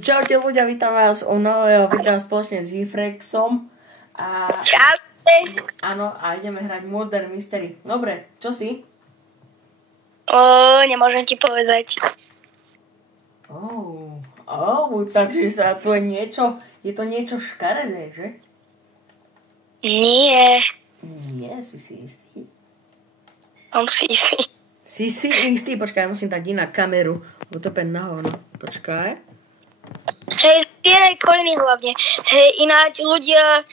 Čaute ľudia, vítam vás u nového videa spoločne s Hirfrexom. Čaute. Áno, a ideme hrať Murder Mystery. Dobre, čo si? Nemôžem ti povedať. Takže sa tu je to niečo škaredé, že? Nie. Nie, si istý. On si istý. Si istý, počkaj, musím dať inak kameru. Utopen na hovno, počkaj. Hej, zbieraj coiny hlavne. Hej, ináč ľudia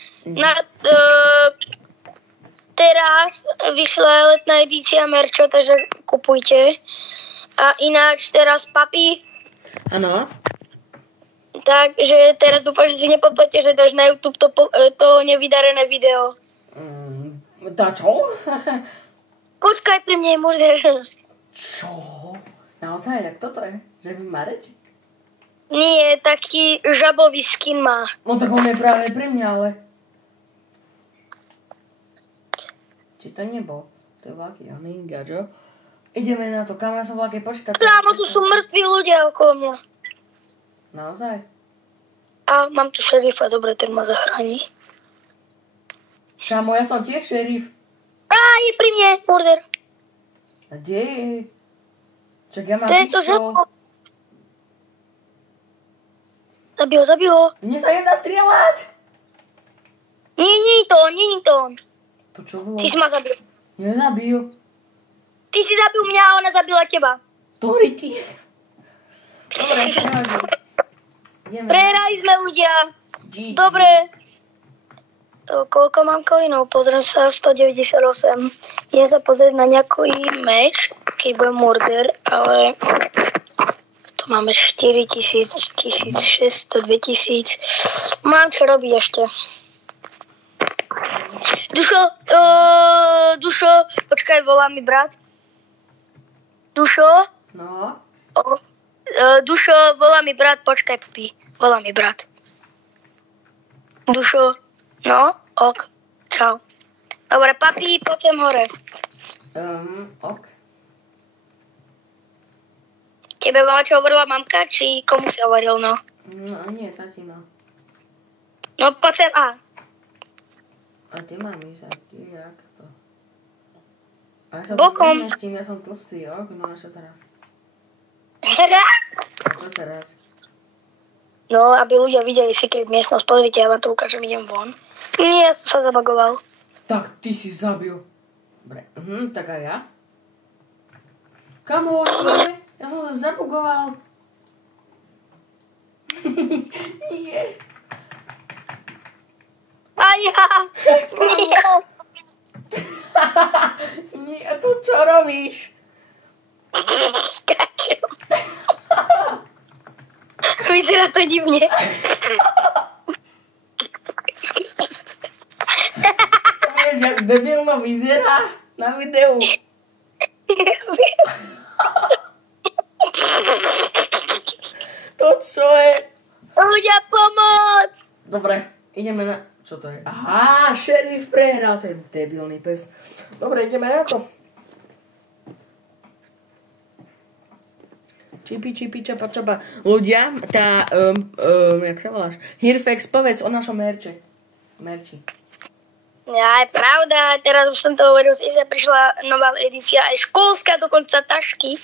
teraz vyšla letná edícia merčo, takže kupujte. A ináč teraz papi. Áno. Takže teraz dúfam, že si nepodplatíte, že dáš na YouTube to nevydarené video. Tá čo? Počkaj, pri mne je murder. Čo? Naozaj, jak toto je? Že by ma reč? Nie, taký žabový skin má. No tak on je práve pri mňa, ale... Či to nebol? To je vlaký, a nie gadžo. Ideme na to, kam ja som vlaký počítať. Kámo, tu sú mŕtvi ľudia okolo mňa. Naozaj? A mám tu šerifa, dobre, ten ma zachráni. Kámo, ja som tiež šerif. Je pri mne, murder. A kde je? Čak ja mám Tento pištol. žabo. Zabij ho. Mne sa nedá strieľať. Nie to on. To čo bolo? Ty si ma zabil. Nezabil. Ty si zabil mňa a ona zabila teba. Tori ti. Dobre, ideme. Prehrali sme ľudia. GG. Dobre. Koľko mám coinov? Pozriem sa, 198. Idem sa pozrieť na nejaký meč, keď bude murder, ale tu máme 4000, 1600, 2000. Mám čo robiť ešte. Dušo, počkaj, volá mi brat. Dušo? No? Dušo, volá mi brat, počkaj, papi. Volá mi brat. Dušo, no, ok, čau. Dobre, papi, poď sem hore. Ok. Tebe bola čo hovorila mamka, či komu si hovoril, no? No, nie, tatino. No, poď sem, A kde mám ísť? A kde, jak to? A ja sa Bokom. nemestím, ja som tlstý, ok? No a čo teraz? A čo teraz? No, aby ľudia videli secret miestnosť, pozrite, ja vám to ukážem, idem von. Nie, ja som sa zabagoval. Tak, ty si zabil. Dobre, tak aj ja. Kamo, nie, ja som sa zabugoval. Nie. A ja! Nie! Nie, to čo robíš? Skáčem. Vyzerá to divne. Vieš, jak debilno vyzerá na videu. To čo je? Ľudia, pomoc! Dobre, ideme na... Čo to je? Aha, šerif prehral, to je debilný pes. Dobre, ideme na to. Čipi, čapa. Ľudia, jak sa voláš? Hirfex, povedz o našom merči. Ja, je pravda, teraz už som to hovoril, že prišla nová edícia, aj školská, dokonca tašky.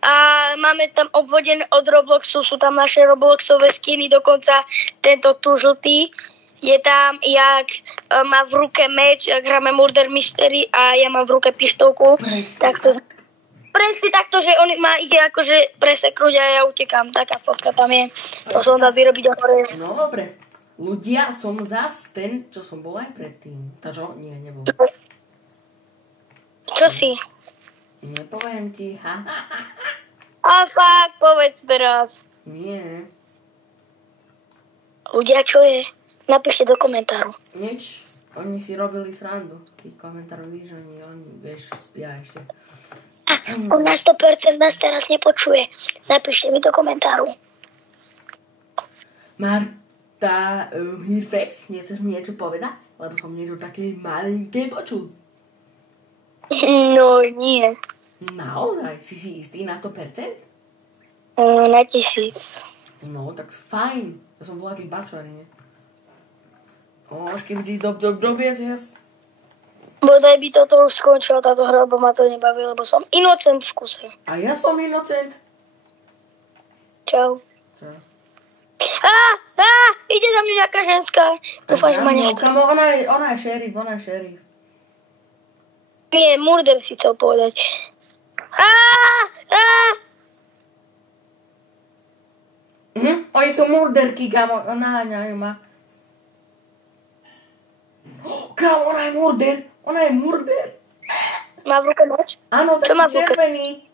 A máme tam obvodené od Robloxu, sú tam naše Robloxové skiny, dokonca tento tu žltý. Je tam, jak má v ruke meč, jak hráme Murder Mystery a ja mám v ruke pištolku. Presne takto, že on ide akože preseknúť a ja utekám. Taká fotka tam je. To som dal vyrobiť hore. No dobre. Ľudia, som zas ten, čo som bol aj predtým. Takže nie, nebol. Čo si? Nepoviem ti. A fakt, povedz teraz. Nie. Ľudia, čo je? Napíšte do komentáru. Nič. Oni si robili srandu. Tí komentároví, že oni, vieš, spia ešte. On na 100% nás teraz nepočuje. Napíšte mi do komentáru. Marta, Hirfex, nechceš mi niečo povedať? Lebo som niečo také malinké počul. No, nie. Naozaj? Si istý na 100%? No, na 1000. No, tak fajn. Ja som bol aký bačarine. Až keď vidí dobie zjas. Bodaj by toto už skončilo, táto hra, lebo ma to nebaví, lebo som inocent v kuse. A ja som inocent. Čau. Čo? Ide za mňa nejaká ženská. Dúfam, že ma nechce. Kamo, ona je šerif. Nie, murder si chcel povedať. Oni sú murderky, kamo. Naháňajú ma. Kamo, ona je murder. Má v ruke noč? Áno, taký červený.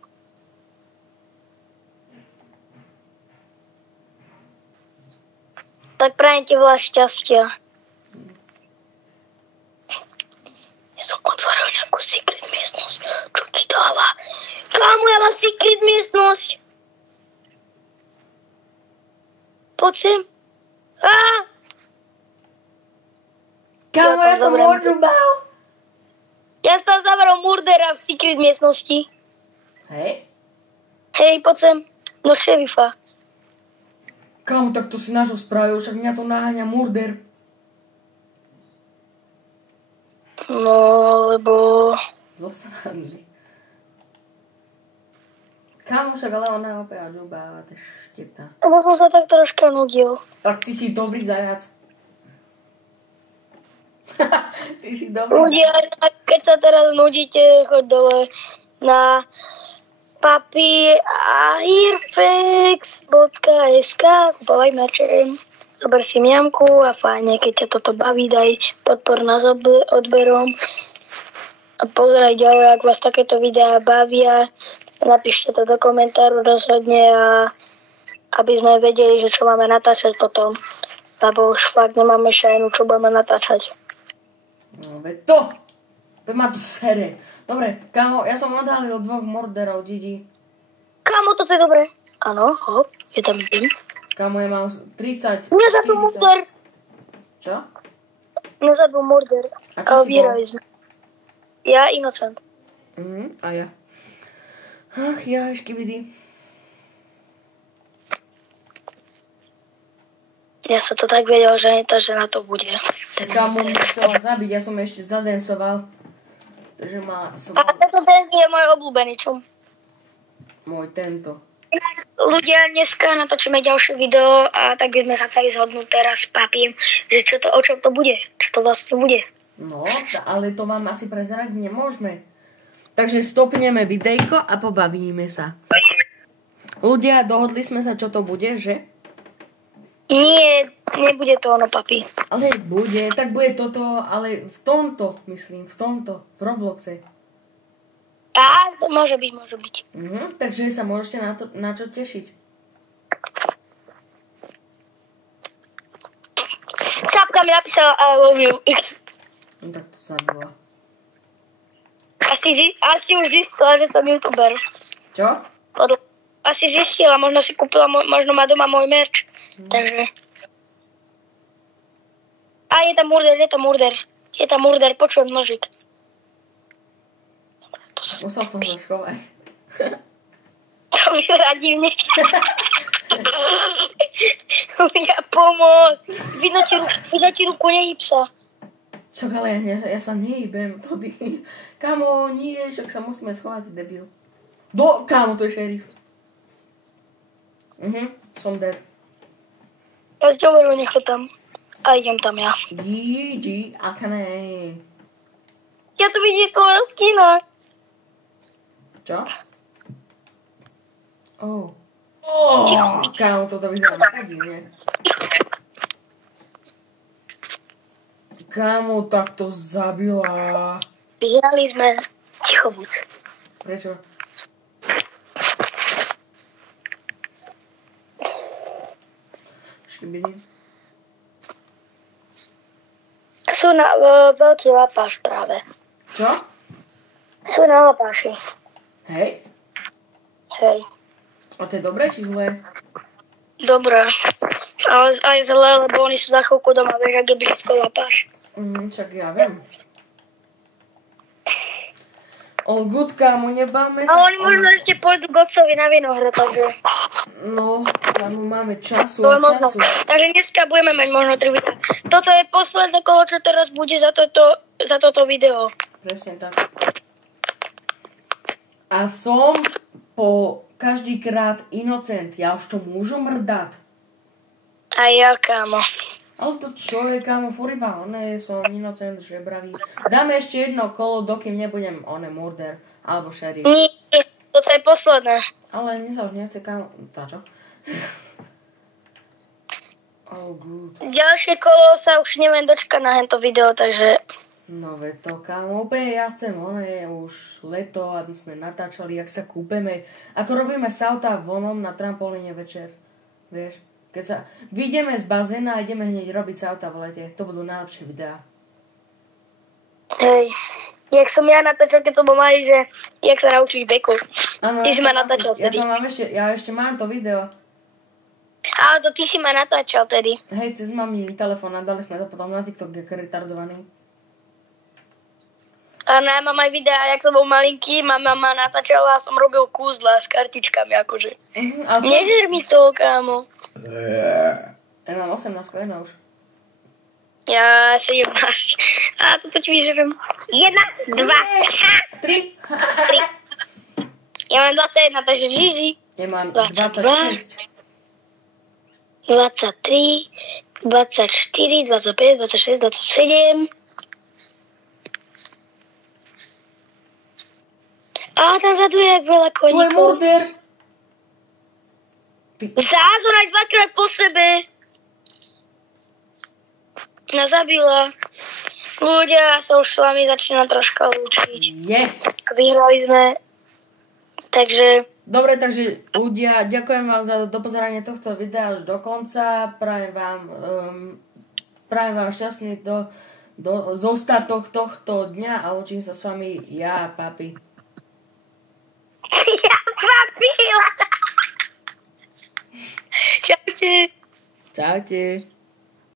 Tak prajem ti veľa šťastia. Ja som otvoril nejakú secret miestnosť. Čo ti dáva? Kámo, ja mám secret miestnosť. Poď sem. Kámo, ja som odžubal. Ja som zavrel murdera v secret miestnosti. Hej, poď sem. No šerifa. Kámo, tak to si nášho spravil, však mňa to naháňa murder. No, lebo... Zosrali. Kámo, však ale ona opäť odžubáva, to je štepná. Lebo som sa tak troška nudil. Tak ty si dobrý zajac. Ty si dobrý. Ľudia, keď sa teraz nudíte, choď dole na papierfx.sk, kupovaj merčem, zober si miamku a fajne, keď ťa toto baví, daj podpor nás odberom a pozeraj ďalej, ak vás takéto videá bavia, napíšte to do komentáru rozhodne a aby sme vedeli, že čo máme natáčať potom, lebo už fakt nemáme šajnu, čo budeme natáčať. No veď to! Veď ma to sere. Dobre, kámo, ja som odhalil 2 morderov, Gigi. Kámo, toto je dobré. Áno, hop, je tam jeden. Kámo, ja mám 30... Nezabil murder. Čo? Nezabil murder. A čo si bol? Vyhrali sme. Ja inocent. A ja. Ach, ja, škibidi. Ja sa to tak vedel, že tá žena to bude. Kámo mňa chcela zabiť, ja som ešte zadensoval. Takže má... A tento dance je môj obľúbený, čo? Môj tento. Ľudia, dneska natočíme ďalšie video a tak by sme sa chceli zhodnúť teraz s papím, že čo to, o čom to bude, čo to vlastne bude. No, ale to vám asi prezerať nemôžeme. Takže stopneme videjko a pobavíme sa. Ľudia, dohodli sme sa, čo to bude, že? Nie, nebude to ono, papi. Ale bude, tak bude toto, ale v tomto, myslím, v Robloxe. Á, to môže byť. Takže sa môžete na čo tešiť. Čapka mi napísala I love you. No tak to zabila. Asi už zistila, že som youtuber. Čo? Asi zistila, možno si kúpila, možno má doma môj merch. Takže. A je tam murder, počujem nožik. Musel som sa schovať. To vyzerá divne. Ľudia, pomôcť. Vidno ti ruku, nehyb sa. Čak, ale ja sa nehybem, to ty. Kámo, nie, však sa musíme schovať, debil. Kámo, to je šerif. Som dead. Ja z ďoveru nechotám. A idem tam ja. GG, Akane. Ja tu vidím tvojho skina. Čo? Kámo, toto vyzerá tak divne. Kámo, tak to zabila. Vyhrali sme. Ticho buď. Prečo? Škybidi. Sú na veľký lapáš práve. Čo? Sú na lapáši. Hej? Hej. A to je dobré či zlé? Dobré. Ale aj zlé, lebo oni sú za chvíľku doma, vieš, ak je blízko lapáš. Však ja viem. All good, kámo, nebáme sa. Ale oni možno ešte pôjdu k otcovi na Vinohrad, takže... No, kámo, máme času To a je možno. času. Takže dneska budeme mať možno 3 videa. Toto je posledné kolo, čo teraz bude za toto video. Presne tak. A som po každý krát inocent. Ja už to môžu mrdať. A ja, kámo. Ale to čo je, kámo, furiba, som inocent, žebravý. Dáme ešte jedno kolo, dokým nebudem, murder, alebo šerif. Nie, toto je posledné. Ale mne sa už nechce, kámo, čo? Oh, good. Ďalšie kolo sa už neviem dočkať na hento video, takže... No veď to, kámo, úplne ja chcem, už leto, aby sme natáčali, jak sa kúpeme. Ako robíme salta vonom na trampolíne večer, vieš? Keď sa vyjdeme z bazéna a ideme hneď robiť salta v lete. To budú najlepšie videá. Hej. Jak som ja natáčal, keď to bol malý, že jak sa naučiť beku. Áno, Ty si ma natáčal ja tedy. to mám ja ešte mám to video. Ale to ty si ma natáčal tedy. Hej, cez mami telefón a dali sme to potom na TikTok, jak retardovaný. A ja mám aj videa, jak som bol malinký, mama ma natáčala a som robil kúzla s kartičkami, akože. Nežer mi to, kámo. Ja mám 18, už. Ja 17. A toto ti vyžerem. 1, 2, 3. 3. Ja mám 21, takže žiži. Ja mám 22. 26. 23, 24, 25, 26, 27. A tam vzadu je veľa Tu je koníkov. murder. Zázor aj 2-krát po sebe. Nás zabila. Ľudia, sa už s vami začína troška lúčiť. Yes. Vyhrali sme. Takže... Dobre, takže ľudia, ďakujem vám za dopozeranie tohto videa až do konca. Prajem vám šťastný zostatok tohto dňa a učím sa s vami ja, papi. Ja papila. Čaute. Čaute.